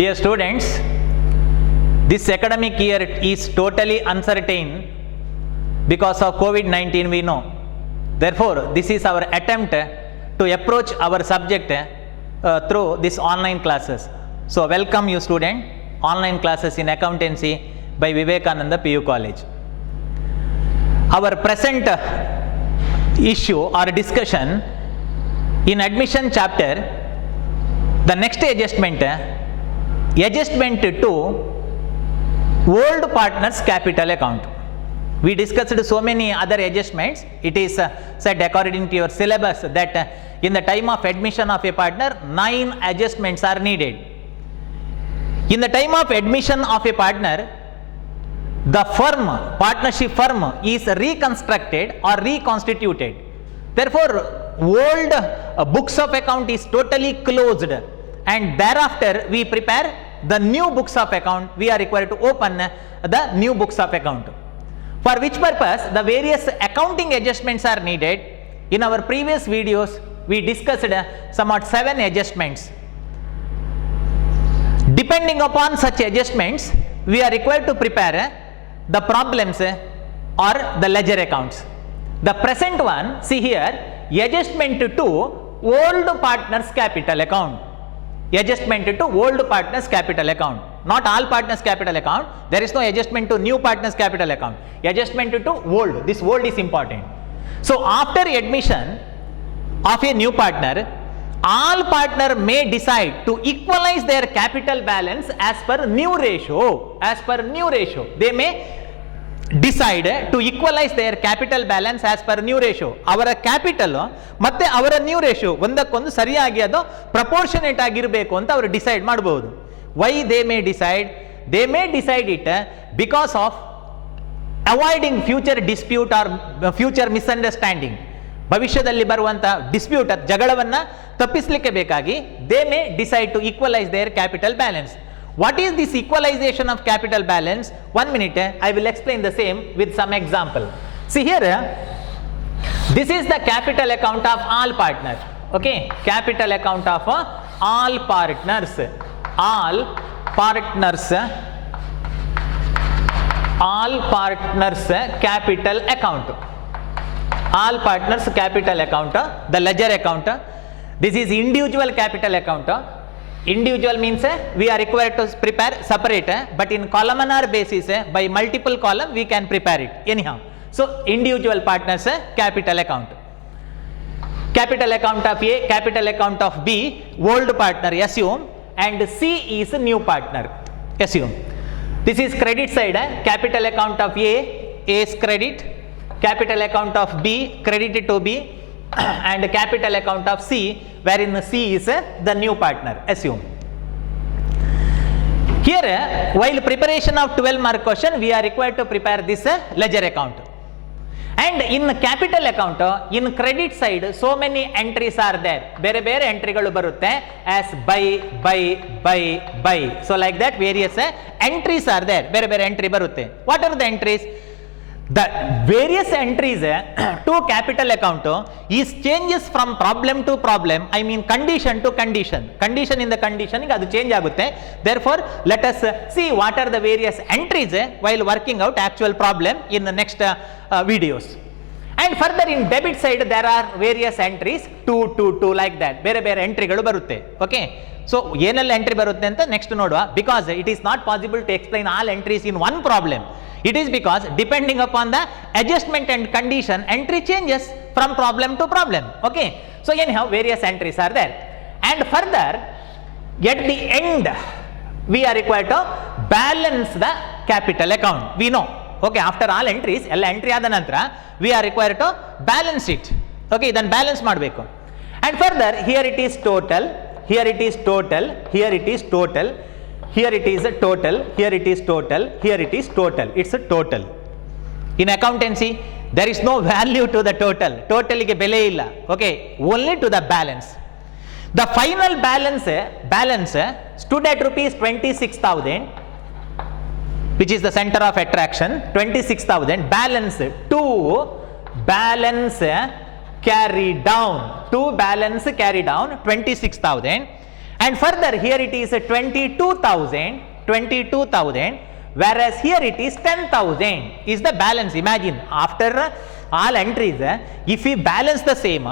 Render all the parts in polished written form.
Dear students, this academic year is totally uncertain because of COVID-19 we know. Therefore, this is our attempt to approach our subject through this online classes. So, welcome you student, online classes in accountancy by Vivekananda PU College. Our present issue or discussion in admission chapter, the next adjustment to old partners capital account. We discussed so many other adjustments. It is said according to your syllabus that in the time of admission of a partner, 9 adjustments are needed. In the time of admission of a partner, the partnership firm is reconstructed or reconstituted. Therefore, old books of account is totally closed, and thereafter we prepare the new books of account. We are required to open the new books of account. For which purpose the various accounting adjustments are needed. In our previous videos, we discussed somewhat 7 adjustments. Depending upon such adjustments, we are required to prepare the problems or the ledger accounts. The present one, see here, adjustment to old partners capital account. Adjustment to old partners capital account. Not all partners capital account. There is no adjustment to new partners capital account. Adjustment to old. This old is important. So, after admission of a new partner, all partner may decide to equalize their capital balance as per new ratio. They may decide to equalize their capital balance as per new ratio. Our capital ಮತ್ತೆ ಅವರ new ratio ಒಂದಕ್ಕೊಂದು ಸರಿಯಾಗಿ ಅದು proportionate ಆಗಿರಬೇಕು ಅಂತ ಅವರು decide ಮಾಡಬಹುದು. Why they may decide? They may decide it because of avoiding future dispute or future misunderstanding. ಭವಿಷ್ಯದಲ್ಲಿ ಬರುವಂತ ಡಿಸ್ಪ್ಯೂಟ್ ಜಗಳವನ್ನ ತಪ್ಪಿಸಲಿಕ್ಕೆ ಬೇಕಾಗಿ they may decide to equalize their capital balance. What is this equalization of capital balance? 1 minute, I will explain the same with some example. See here, this is the capital account of all partners. Okay, capital account of all partners. All partners capital account. All partners capital account, the ledger account. This is individual capital account. Individual means we are required to prepare separate, but in columnar basis by multiple column we can prepare it anyhow. So, individual partners capital account. Capital account of A, capital account of B, old partner assume, and C is new partner assume. This is credit side, capital account of A is credit, capital account of B credited to B, and capital account of C wherein C is the new partner assume. Here, while preparation of 12 mark question, we are required to prepare this ledger account. And in capital account, in credit side, so many entries are there. Bere bere entrygalu barutte as buy. So like that various entries are there. Bere bere entry barutte. What are the entries? The various entries to capital account is changes from problem to problem. I mean condition to condition. Condition in the condition adu change agutte. Therefore, let us see what are the various entries while working out actual problem in the next videos. And further in debit side there are various entries 2 like that. Bere bere entrygalu barutte. Okay. So, ಏನಲ್ಲ entry ಬರುತ್ತೆ ಅಂತ next ನೋಡುವ, because it is not possible to explain all entries in one problem. It is because depending upon the adjustment and condition, entry changes from problem to problem. Okay. So, anyhow various entries are there. And further at the end we are required to balance the capital account. We know. Okay, after all entries, ಎಲ್ಲ entry ಆದ ನಂತರ we are required to balance it. Okay, ಇದನ್ನು balance ಮಾಡಬೇಕು. And further here it is total, here it is total, here it is total, here it is a total, here it is total, here it is total. It's a total. In accountancy, there is no value to the total. Total ಗೆ ಬೆಲೆ ಇಲ್ಲ. Okay, only to the balance. The final balance stood at rupees 26,000, which is the center of attraction. 26,000 balance to carry down 26,000, And further here it is 22,000, whereas here it is 10,000 is the balance. Imagine after all entries, if we balance the same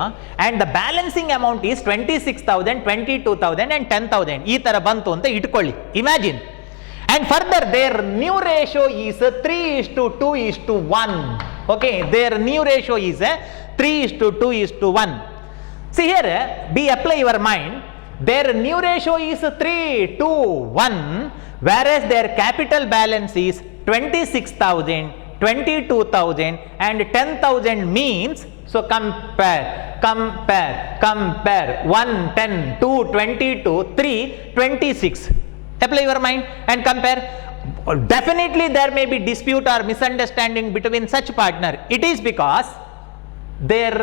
and the balancing amount is 26,000, 22,000 and 10,000, ee tara bantu anta itkolli. Imagine. And further their new ratio is 3:2:1. Okay, their new ratio is 3:2:1. See here, be apply your mind. Their new ratio is 3:1, whereas their capital balance is 26,000, 22,000 and 10,000 means, so compare 1, 10, 2, 22, 3, 26. Apply your mind and compare. Definitely there may be dispute or misunderstanding between such partner. It is because their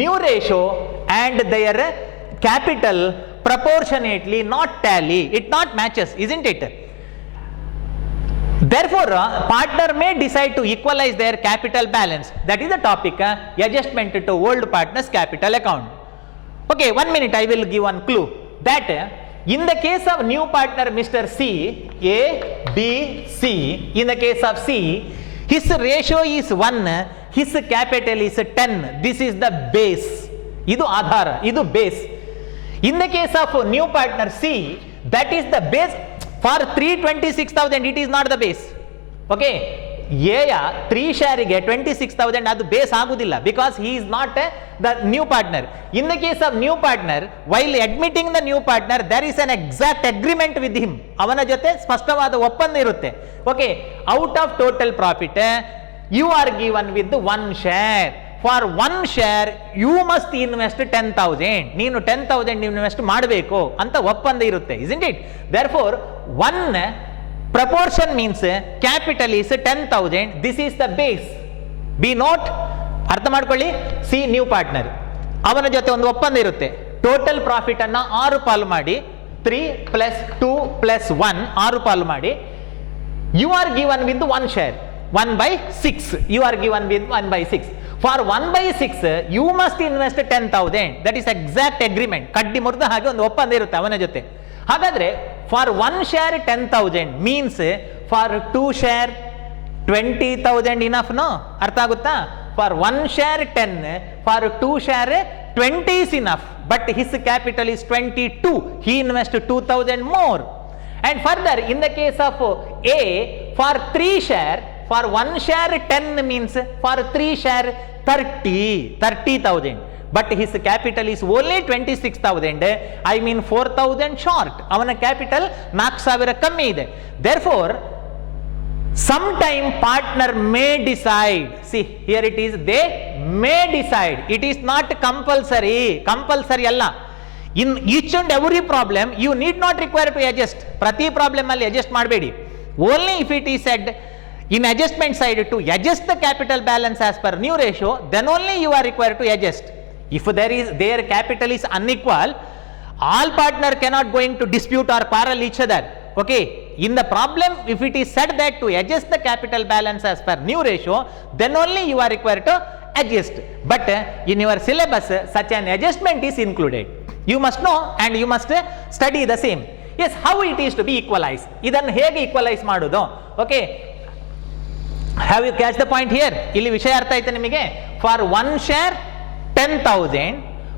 new ratio and their capital proportionately not tally, it not matches, isn't it? Therefore partner may decide to equalize their capital balance. That is the topic, adjustment to old partner's capital account. Okay, 1 minute, I will give one clue that in the case of new partner Mr. C, A, B, C, in the case of C, his ratio is 1, his capital is 10. This is the base. Idu adhara, idu base. In the case of new partner C, that is the base. For 326,000 it is not the base. Okay, A 3 share ಗೆ 26,000 ಅದು base ಆಗುದಿಲ್ಲ, because he is not the new partner. In the case of new partner, while admitting the new partner, there is an exact agreement with him. ಅವನ ಜೊತೆ ಸ್ಪಷ್ಟವಾದ ಒಪ್ಪಂದ ಇರುತ್ತೆ. Okay, out of total profit you are given with 1 share. For 1 share you must invest 10,000. ನೀನು 10,000 invest ಮಾಡಬೇಕು ಅಂತ ಒಪ್ಪಂದ ಇರುತ್ತೆ, isn't it? Therefore 1 proportion means capital is 10,000. This is the base. Be note, ಅರ್ಥ ಮಾಡ್ಕೊಳ್ಳಿ. ಸಿ ನ್ಯೂ ಪಾರ್ಟ್ನರ್, ಅವನ ಜೊತೆ ಒಂದು ಒಪ್ಪಂದ ಇರುತ್ತೆ. ಟೋಟಲ್ ಪ್ರಾಫಿಟ್ ಅನ್ನ 6 ಪಾಲು ಮಾಡಿ 3 + 2 + 1 6 ಪಾಲು ಮಾಡಿ you are given with 1 share 1/6. You are given with 1/6. For 1/6 you must invest 10,000. That is exact agreement. ಕಡ್ಡಿ ಮುರಿದ ಹಾಗೆ ಒಂದು ಒಪ್ಪಂದ ಇರುತ್ತೆ ಅವನ ಜೊತೆ. ಹಾಗಾದ್ರೆ for 1 share 10,000 means for 2 share 20,000 enough no? ಅರ್ಥ ಆಗುತ್ತಾ? For 1 share 10, for 2 share 20 is enough, but his capital is 22. He invests 2,000 more. And further in the case of A, for 3 share, for 1 share 10 means for 3 share 30,000. But his capital is only 26,000. I mean 4,000 short. ಅವನ capital 4,000 ಕಮ್ಮಿ ಇದೆ. Therefore, sometime partner may decide. See, here it is, they may decide. It is not compulsory. Compulsory ಅಲ್ಲ. In each and every problem, you need not require to adjust. ಪ್ರತಿ problem ಅಲ್ಲಿ adjust ಮಾಡಬೇಡಿ. Only if it is said in adjustment side to adjust the capital balance as per new ratio, then only you are required to adjust. If their capital is unequal, all partner cannot going to dispute or quarrel each other. Okay, in the problem if it is said that to adjust the capital balance as per new ratio, then only you are required to adjust. But in your syllabus such an adjustment is included. You must know and you must study the same. Yes, how it is to be equalized, idannu hege equalize ಮಾಡುವುದು? Okay, have you catch the point here? ಇಲ್ಲಿ ವಿಷಯ ಅರ್ಥ ಆಯ್ತಾ ನಿಮಗೆ? For 1 share 10,000,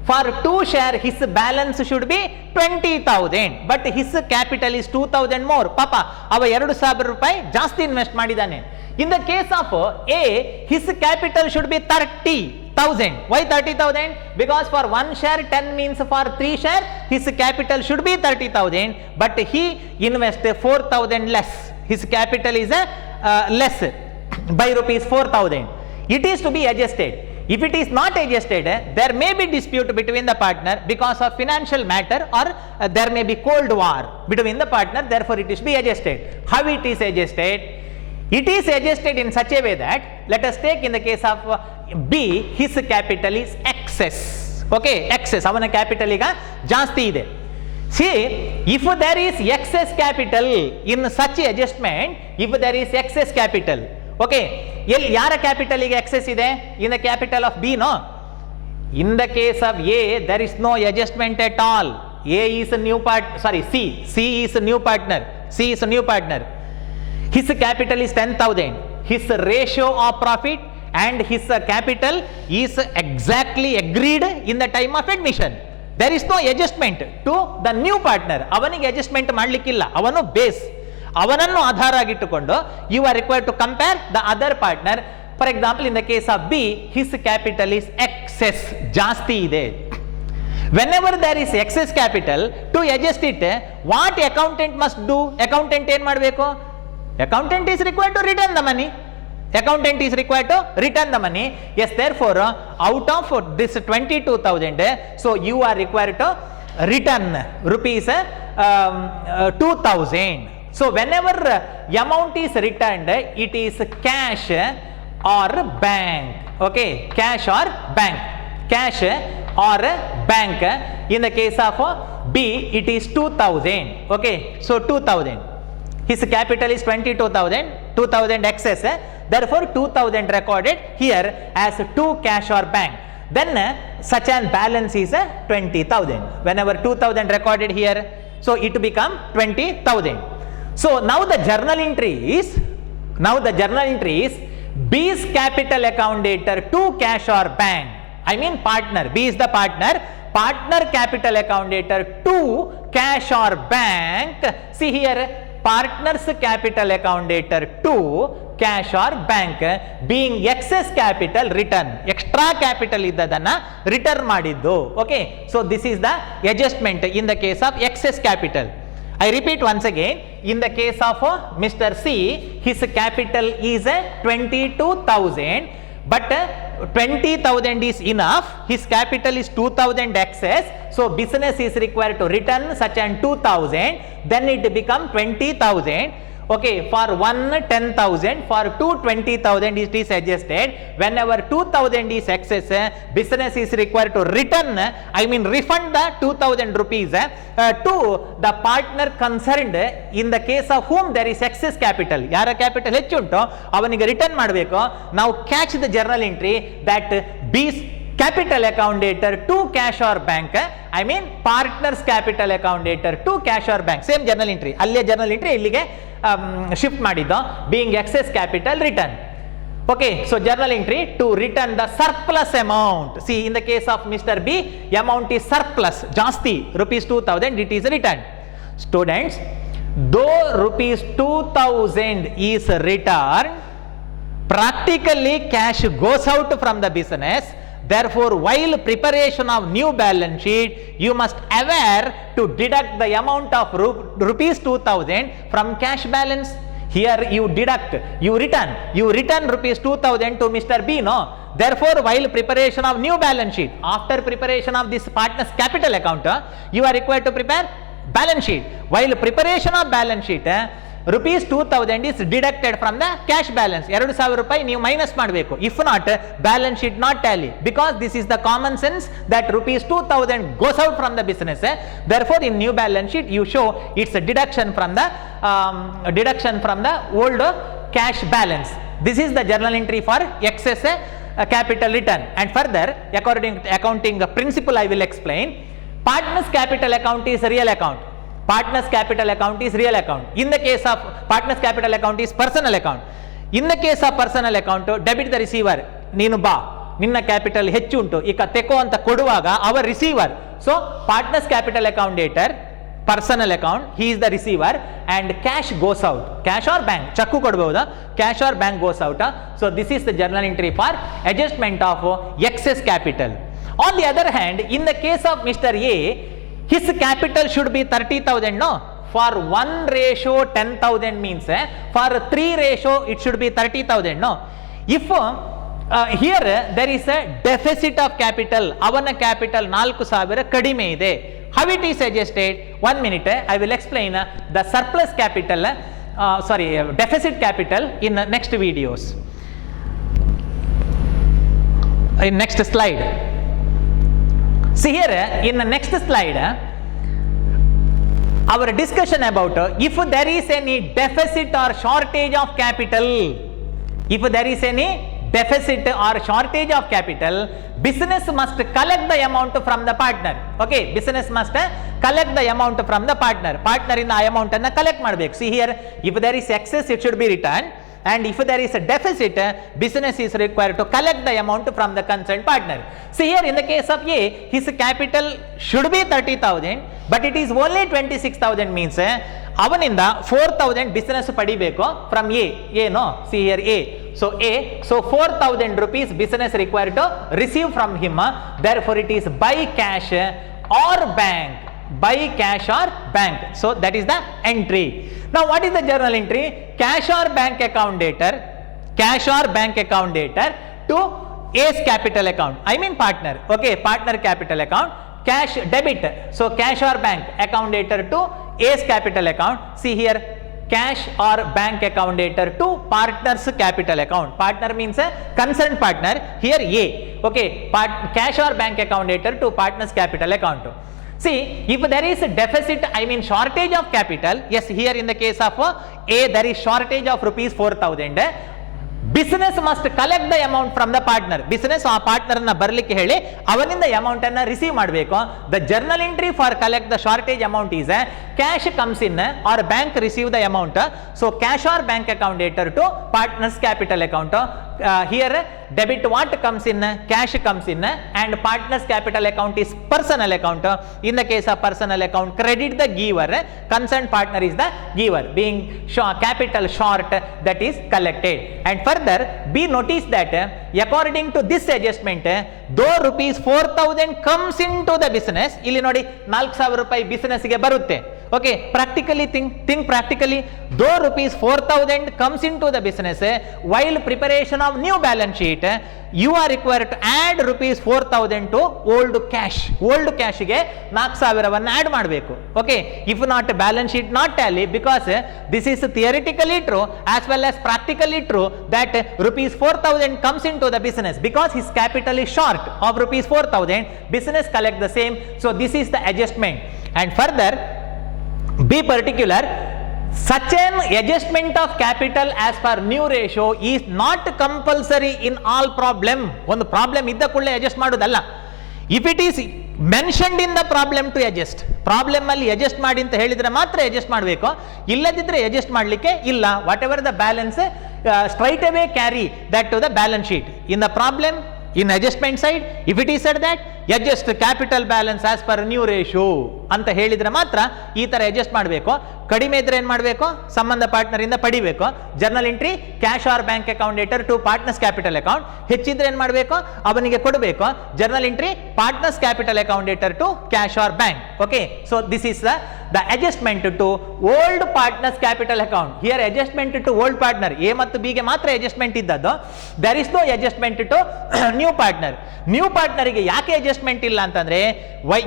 for 2 share his balance should be 20,000, but his capital is 2,000 more. ಪಾಪ ಅವ 2,000 ರೂಪಾಯಿ ಜಾಸ್ತಿ ಇನ್ವೆಸ್ಟ್ ಮಾಡಿದ್ದಾನೆ. In the case of A, his capital should be 30,000. Why 30,000? Because for 1 share 10 means for 3 share his capital should be 30,000, but he invested 4,000 less. His capital is less by rupees 4,000. It is to be adjusted. If it is not adjusted, there may be dispute between the partner because of financial matter, or there may be cold war between the partner. Therefore it is to be adjusted. How it is adjusted? It is adjusted in such a way that, let us take in the case of B, his capital is excess. Okay, excess, avana capital ಈಗ ಜಾಸ್ತಿ ಇದೆ. See, if there is excess capital in such adjustment, if there is excess capital, okay, ಯಾರ capital ಈಗ excess ಇದೆ? In the capital of B, no? In the case of A, there is no adjustment at all. A is a new C is a new partner. His capital is 10,000. His ratio of profit and his capital is exactly agreed in the time of admission. There is no adjustment to the new partner. ಅವನಿಗೆ adjustment ಮಾಡಲಿಕ್ಕಿಲ್ಲ, ಅವನು base, ಅವನನ್ನು ಆಧಾರ ಆಗಿಟ್ಟುಕೊಂಡು you are required to compare the other partner. For example, in the case of B, his capital is excess, ಜಾಸ್ತಿ ಇದೆ. Whenever there is excess capital, to adjust it, what accountant must do? Accountant ಏನು ಮಾಡಬೇಕು? Accountant is required to return the money. Accountant is required to return the money. Yes, therefore, out of this 22,000, so you are required to return rupees 2,000. So whenever amount is returned, it is cash or bank. Okay, cash or bank. Cash or bank. In the case of B, it is 2,000. Okay, so 2,000. His capital is 22,000, 2,000 excess. Therefore, 2,000 recorded here as 2 cash or bank. Then such an balance is 20,000. Whenever 2,000 recorded here, so it become 20,000. So now the journal entry is B's capital account data 2 cash or bank. I mean partner. B is the partner. Partner capital account data 2 cash or bank. See here, partner's capital account data 2 cash or bank, being excess capital return, extra capital iddadana return madiddu. Okay, so this is the adjustment in the case of excess capital. I repeat once again, in the case of Mr. C, his capital is 22,000, but 20,000 is enough. His capital is 2,000 excess, so business is required to return such an 2,000, then it become 20,000. Okay, for 1 10,000, for 2 20,000 it is adjusted. Whenever 2,000 is excess, business is required to return, I mean refund the 2,000 rupees to the partner concerned, in the case of whom there is excess capital. Yara capital ಹೆಚ್ಚು ಉಂಟು ಅವನಿಗೆ return ಮಾಡಬೇಕು. Now catch the journal entry that B's capital account data 2 cash or bank, I mean partner's capital account data 2 cash or bank. Same journal entry, ಅಲ್ಲೇ journal entry ಇಲ್ಲಿಗೆ shift ಮಾಡಿದ್ದು, being excess capital return. Okay, so journal entry to return the surplus amount. See, in the case of Mr. B, amount is surplus, ಜಾಸ್ತಿ, rupees 2,000, it is returned. Students, though rupees 2,000 is returned, practically cash goes out from the business. Therefore, while preparation of new balance sheet, you must aware to deduct the amount of rupees 2,000 from cash balance. Here you deduct, you return rupees 2,000 to Mr. B, no? Therefore, while preparation of new balance sheet, after preparation of this partner's capital account, you are required to prepare balance sheet. While preparation of balance sheet, rupees 2,000 is deducted from the cash balance. 2,000 ರೂಪಾಯಿ ನೀವು minus ಮಾಡಬೇಕು. If not, balance sheet not tally, because this is the common sense that rupees 2,000 goes out from the business. Therefore, in new balance sheet you show it's a deduction from the old cash balance. This is the journal entry for excess capital return. And further, according to accounting principle, I will explain. Partner's capital account is real account. Partner's capital account is real account. In the case of partner's capital account is personal account. In the case of personal account, debit the receiver. ನೀನು ಬಾ, ನಿನ್ನ capital ಹೆಚ್ಚು ಉಂಟು, ಈಗ ತೆಕೋ ಅಂತ ಕೊಡುವಾಗ ಅವರ್ receiver. So partner's capital account dater, personal account, he is the receiver, and cash goes out. Cash or bank, ಚಕ್ಕು ಕೊಡಬಹುದಾ? Cash or bank goes out. So this is the journal entry for adjustment of excess capital. On the other hand, in the case of Mr. A, his capital should be 30,000, no? For 1 ratio 10,000 means, for 3 ratio it should be 30,000, no? If here there is a deficit of capital, avana capital 4,000 kadime ide, how it is adjusted? 1 minute, I will explain the surplus capital, deficit capital in next videos. In next slide. See here, in the next slide, our discussion about if there is any deficit or shortage of capital, if there is any deficit or shortage of capital, business must collect the amount from the partner. Okay, business must collect the amount from the partner. Partner in the amount and collect ಮಾಡಬೇಕು. See here, if there is excess, it should be returned. And if there is a deficit, business is required to collect the amount from the concerned partner. See here, in the case of A, his capital should be 30,000, but it is only 26,000 means ಅವನಿಂದ 4,000 business ಪಡಿಬೇಕು from A. No, see here A. So 4,000 rupees business required to receive from him. Therefore, it is by cash or bank. By cash or bank. So that is the entry. Now what is the journal entry? Cash or bank account dater. Cash or bank account dater to A's capital account. I mean partner. Okay, partner capital account. Cash debit. So cash or bank account dater to A's capital account. See here, cash or bank account dater to partner's capital account. Partner means a concerned partner. Here A. Okay, cash or bank account dater to partner's capital account. See, if there is a deficit, I mean shortage of capital, yes, here in the case of A, there is shortage of rupees 4,000. Business must collect the amount from the partner. Business ಆ partner ನ ಬರ್ಲಿಕ್ಕೆ ಹೇಳಿ ಅವನಿಂದ amount ಅನ್ನ receive ಮಾಡಬೇಕು. The journal entry for collect the shortage amount is cash comes in or bank receive the amount. So cash or bank account debtor to partner's capital account. Here debit what comes in, cash comes in, and partners capital account is personal account. In the case of personal account, credit the giver, concerned partner is the giver, being capital short, that is collected. And further be noticed that according to this adjustment, though rupees 4,000 comes into the business, ಇಲ್ಲಿ ನೋಡಿ 4,000 ರೂಪಾಯಿ business ಗೆ ಬರುತ್ತೆ. Okay, practically think practically, though rupees 4,000 comes into the business, while preparation of new balance sheet, you are required to add rupees 4,000 to old cash. Old cash ಗೆ 4,000 add ಮಾಡಬೇಕು. Okay, if not balance sheet not tally, because this is theoretically true as well as practically true that rupees 4,000 comes into the business, because his capital is short of rupees 4,000, business collect the same. So this is the adjustment. And further be particular, such an adjustment of capital as per new ratio is not compulsory in all problem. ಒಂದು problem ಇದ್ದ ಕೂಡಲೇ adjust ಮಾಡೋದಲ್ಲ. If it is mentioned in the problem to adjust, problem ಅಲ್ಲಿ adjust ಮಾಡಿ ಅಂತ ಹೇಳಿದ್ರೆ ಮಾತ್ರ adjust ಮಾಡಬೇಕು, ಇಲ್ಲದಿದ್ರೆ ಅಡ್ಜಸ್ಟ್ ಮಾಡಲಿಕ್ಕೆ ಇಲ್ಲ. Whatever the balance straight away carry that to the balance sheet. In the problem, in adjustment side, if it is said that adjust capital balance as per new ratio ಅಂತ ಹೇಳಿದ್ರೆ ಮಾತ್ರ ಈ ತರ adjust ಮಾಡಬೇಕು. ಕಡಿಮೆ ಇದ್ರೆ ಏನ್ ಮಾಡಬೇಕು, ಸಂಬಂಧ ಪಾರ್ಟ್ನರ್ ಇಂದ ಪಡಿಬೇಕು. Journal entry cash or bank account debtor to partner's capital account. ಹೆಚ್ಚಿದ್ರೆ ಏನ್ ಮಾಡಬೇಕು, ಅವನಿಗೆ ಕೊಡಬೇಕು. Journal entry partner's capital account debtor to cash or bank. Okay, so this is the adjustment to old partners capital account. Here adjustment to old partner, A ಮತ್ತು B ಗೆ ಮಾತ್ರ adjustment ಇದ್ದದ್ದು. There is no adjustment to new partner. New partner ಗೆ ಯಾಕೆ adjustment ಇಲ್ಲ ಅಂತಂದ್ರೆ,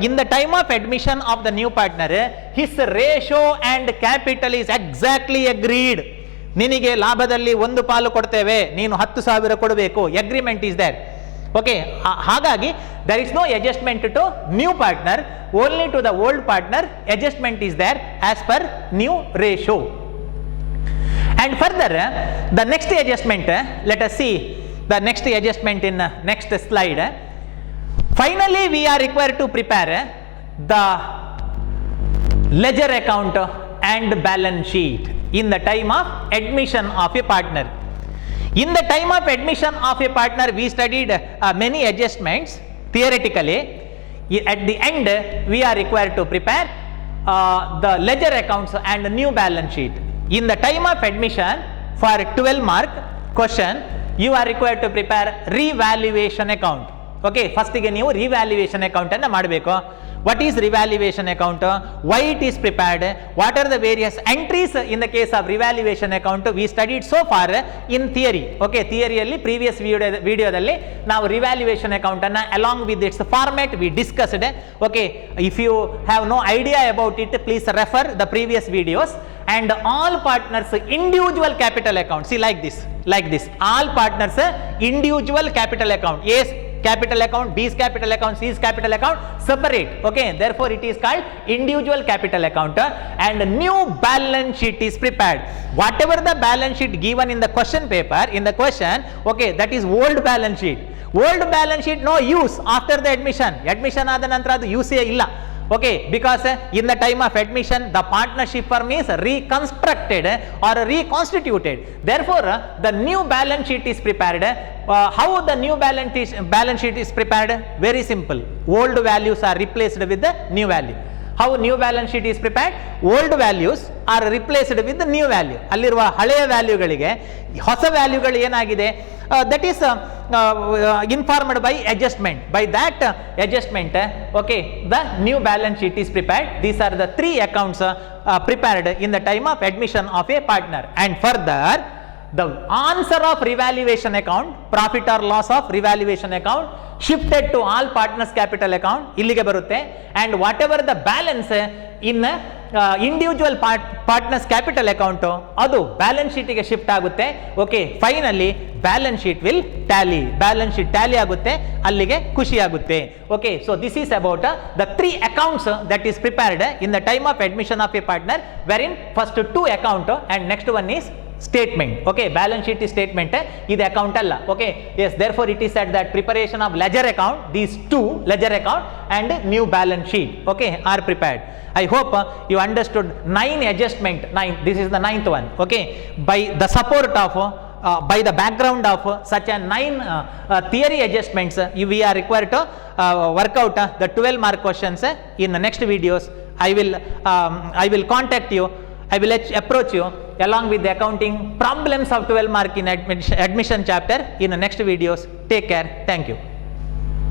in the time of admission of the new partner, his ratio and capital is exactly agreed. ನಿನಗೆ ಲಾಭದಲ್ಲಿ ಒಂದು ಪಾಲು ಕೊಡ್ತೇವೆ, ನೀನು 10,000 ಕೊಡಬೇಕು, agreement is there. Okay, ಹಾಗಾಗಿ there is no adjustment to new partner, only to the old partner adjustment is there as per new ratio. And further the next adjustment, let us see the next adjustment in next slide. Finally we are required to prepare the ledger account and balance sheet in the time of admission of a partner. In the time of admission of a partner, we studied many adjustments theoretically. At the end, we are required to prepare the ledger accounts and new balance sheet. In the time of admission, for 12 mark question, you are required to prepare revaluation account. Okay, first ಗೆ ನೀವು revaluation account ಅನ್ನು ಮಾಡಬೇಕು. What is revaluation account? Why it is prepared? What are the various entries in the case of revaluation account? We studied so far in theory. Okay, theory ಅಲ್ಲಿ previous videoದಲ್ಲಿ ನಾವು revaluation account ಅನ್ನ along with its format we discussed. Okay, if you have no idea about it, please refer the previous videos. And all partners individual capital account. See like this. All partners individual capital account. Yes, capital account, B's capital account, C's capital account separate. Okay, therefore it is called individual capital account. And new balance sheet is prepared. Whatever the balance sheet given in the question paper, in the question, okay, that is old balance sheet. Old balance sheet no use after the admission. Admission ಆದ ನಂತರ ಅದು ಯೂಸೇ ಇಲ್ಲ. Okay, because in the time of admission the partnership firm is reconstructed or reconstituted. Therefore the new balance sheet is prepared. How the new balance sheet is prepared? Very simple. Old values are replaced with the new value. How new balance sheet is prepared? Old values are replaced with the new value. ಅಲ್ಲಿರುವ ಹಳೆಯ ವ್ಯಾಲ್ಯೂಗಳಿಗೆ ಹೊಸ ವ್ಯಾಲ್ಯೂಗಳು ಏನಾಗಿದೆ, that is informed by adjustment. By that adjustment, okay, the new balance sheet is prepared. These are the three accounts prepared in the time of admission of a partner. And further, the answer of revaluation account, profit or loss of revaluation account, shifted to all partners capital account ಇಲ್ಲಿಗೆ ಬರುತ್ತೆ. And whatever the balance in individual partners capital account ಅದು balance ಶೀಟಿಗೆ shift ಆಗುತ್ತೆ. Okay, finally balance sheet will Tally, balance sheet Tally ಆಗುತ್ತೆ, ಅಲ್ಲಿಗೆ ಖುಷಿ ಆಗುತ್ತೆ. Okay, so this is about the 3 accounts that is prepared in the time of admission of a partner, wherein first 2 account and next one is statement. Okay, balance sheet is statement, ಇದು account ಅಲ್ಲ. Okay, yes, therefore it is said that preparation of ledger account, these 2 ledger account and new balance sheet, okay, are prepared. I hope you understood 9 adjustment. 9, this is the 9th one. Okay, by the support of by the background of such a 9 theory adjustments, we are required to work out the 12 mark questions. In the next videos I will contact you, I will approach you along with the accounting problems of 12 mark in admission chapter in the next videos. Take care. Thank you.